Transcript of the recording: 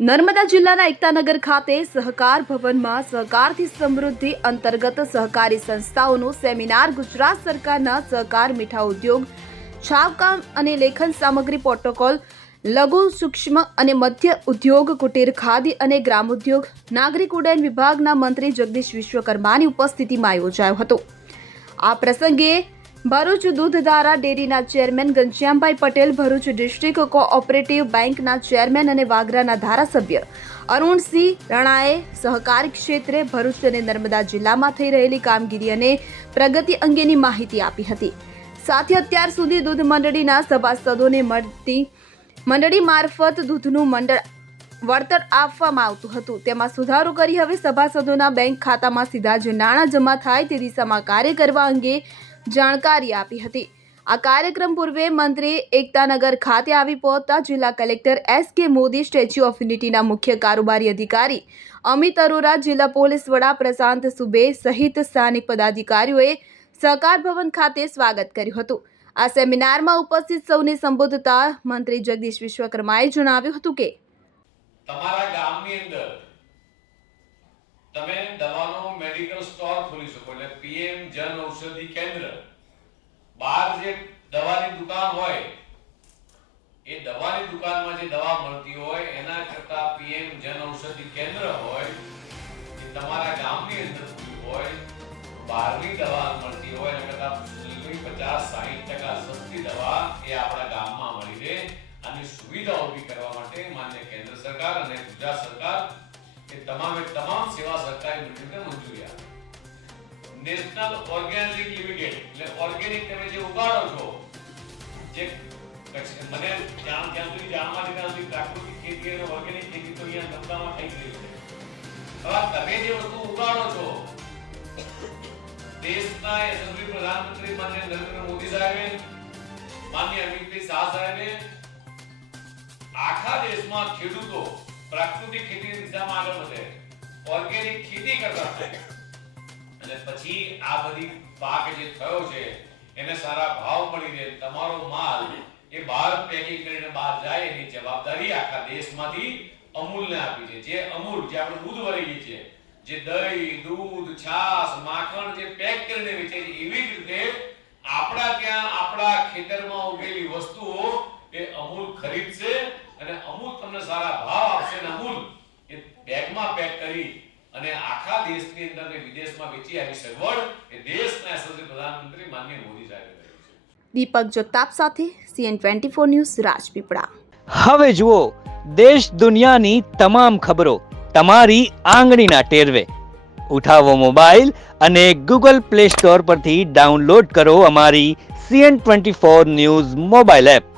નર્મદા જિલ્લાના એકતાનગર ખાતે સહકાર ભવનમાં સહકારથી સમૃદ્ધિ અંતર્ગત સહકારી સંસ્થાઓનો સેમિનાર ગુજરાત સરકારના સહકાર મીઠા ઉદ્યોગ છાપકામ અને લેખન સામગ્રી પ્રોટોકોલ, લઘુ સૂક્ષ્મ અને મધ્ય ઉદ્યોગ, કુટીર ખાદી અને ગ્રામોદ્યોગ, નાગરિક ઉડ્ડયન વિભાગના મંત્રી જગદીશ વિશ્વકર્માની ઉપસ્થિતિમાં યોજાયો હતો. આ પ્રસંગે ભરૂચ દૂધધારા ડેરીના chairman Ghanshyambhai Patel Bharuch district cooperative બેંકના ચેરમેન અને વાગરાના ધારાસભ્ય અરુણસિંહ રણાએ સહકારી ક્ષેત્રે ભરૂચ અને નર્મદા જિલ્લામાં થઈ રહેલી કામગીરી અને પ્રગતિ અંગેની માહિતી આપી હતી. સાથે અત્યાર સુધી દૂધ મંડળીના સભાસદોને મળતી મંડળી મારફત દૂધનું મંડળ વળતર આપવામાં આવતું હતું. તેમાં સુધારો કરી હવે સભાસદોના બેંક ખાતામાં સીધા જ નાણાં જમા થાય તે દિશામાં કાર્ય કરવા અંગે જાણકારી આપી હતી. આ કાર્યક્રમ પૂર્વે મંત્રી એકતાનગર ખાતે આવી પહોંચતા જિલ્લા કલેક્ટર એસ કે મોદી સ્ટેચ્યુ ઓફ યુનિટીના મુખ્ય કારોબારી અધિકારી અમિત અરોરા, જિલ્લા પોલીસ વડા પ્રશાંત સુબે સહિત સ્થાનિક પદાધિકારીઓએ સહકાર ભવન ખાતે સ્વાગત કર્યું હતું. આ સેમિનારમાં ઉપસ્થિત સૌને સંબોધતા મંત્રી જગદીશ વિશ્વકર્માએ જણાવ્યું હતું કે તમારા ગામની અંદર તમે દવાનો મેડિકલ સ્ટોર ખોલી શકો, એટલે પીએમ જન ઔષધિ કેન્દ્ર. બહાર જે દવાની દુકાન હોય, એ દવાની દુકાનમાં જે દવા મળતી હોય, એના કરતા પીએમ જન ઔષધિ કેન્દ્ર હોય, એ તમારા ગામની અંદર હોય, બહારની દવા મળતી હોય, એના કરતા પચાસ, સાહીઠ ટકા સસ્તી દવા એ આપણા ગામમાં મળી રહે અને સુવિધા ઊભી કરવા માટે માન્ય કેન્દ્ર સરકાર અને ગુજરાત સરકાર એ તમામે નેશનલ ઓર્ગેનિક લિમિટેડ, એટલે ઓર્ગેનિક તમે જે ઉગાડો છો, જે મને જામ જ્યાં સુધી જામમાં છે સુધી પ્રાકૃતિક ખેતી અને ઓર્ગેનિક ખેતી તો અહીંયા ધંધામાં થઈ ગયું છે. હવે તમે જે વસ્તુ ઉગાડો છો, દેશના યશસ્વી પ્રધાનમંત્રી માન્ય નરેન્દ્ર મોદી સાહેબે, માન્ય અમિતભાઈ શાહ સાહેબે, આખા દેશમાં ખેડૂતો પ્રાકૃતિક ખેતીની દિશામાં આગળ વધે, ઓર્ગેનિક ખેતી કરતા અને પછી આ બધી પાક જે થયો છે, એને સારા ભાવ મળી રહે તમારો માલ એ બહાર પેકિંગ કરીને બહાર જાય એની જવાબદારી આખા દેશમાંથી અમૂલને આપી છે. જે અમૂલ, જે આપણે દૂધ વરેલી છે, જે દહીં, દૂધ, છાશ, માખણ જે પેક કરીને વેચે છે, એવી જ રીતે આપણા ત્યાં, આપણા ખેતરમાં ઉગેલી વસ્તુઓ એ અમૂલ ખરીદશે અને અમૂલ તમને સારા ભાવ આપશે અને અમૂલ એ બેગમાં પેક કરી અને આખા દેશની અંદર ને વિદેશમાં વેચી આવી સગવડ એ દેશના યશસ્વી પ્રધાનમંત્રી માનનીય મોદી સાહેબે કરી છે. દીપક જોતાપ સાથે C N twenty four news Rajpipla. હવે જુઓ દેશ દુનિયાની તમામ ખબરો તમારી આંગળીના ટેરવે. ઉઠાવો મોબાઈલ અને ગૂગલ પ્લે સ્ટોર પરથી ડાઉનલોડ કરો અમારી C N twenty four news mobile app.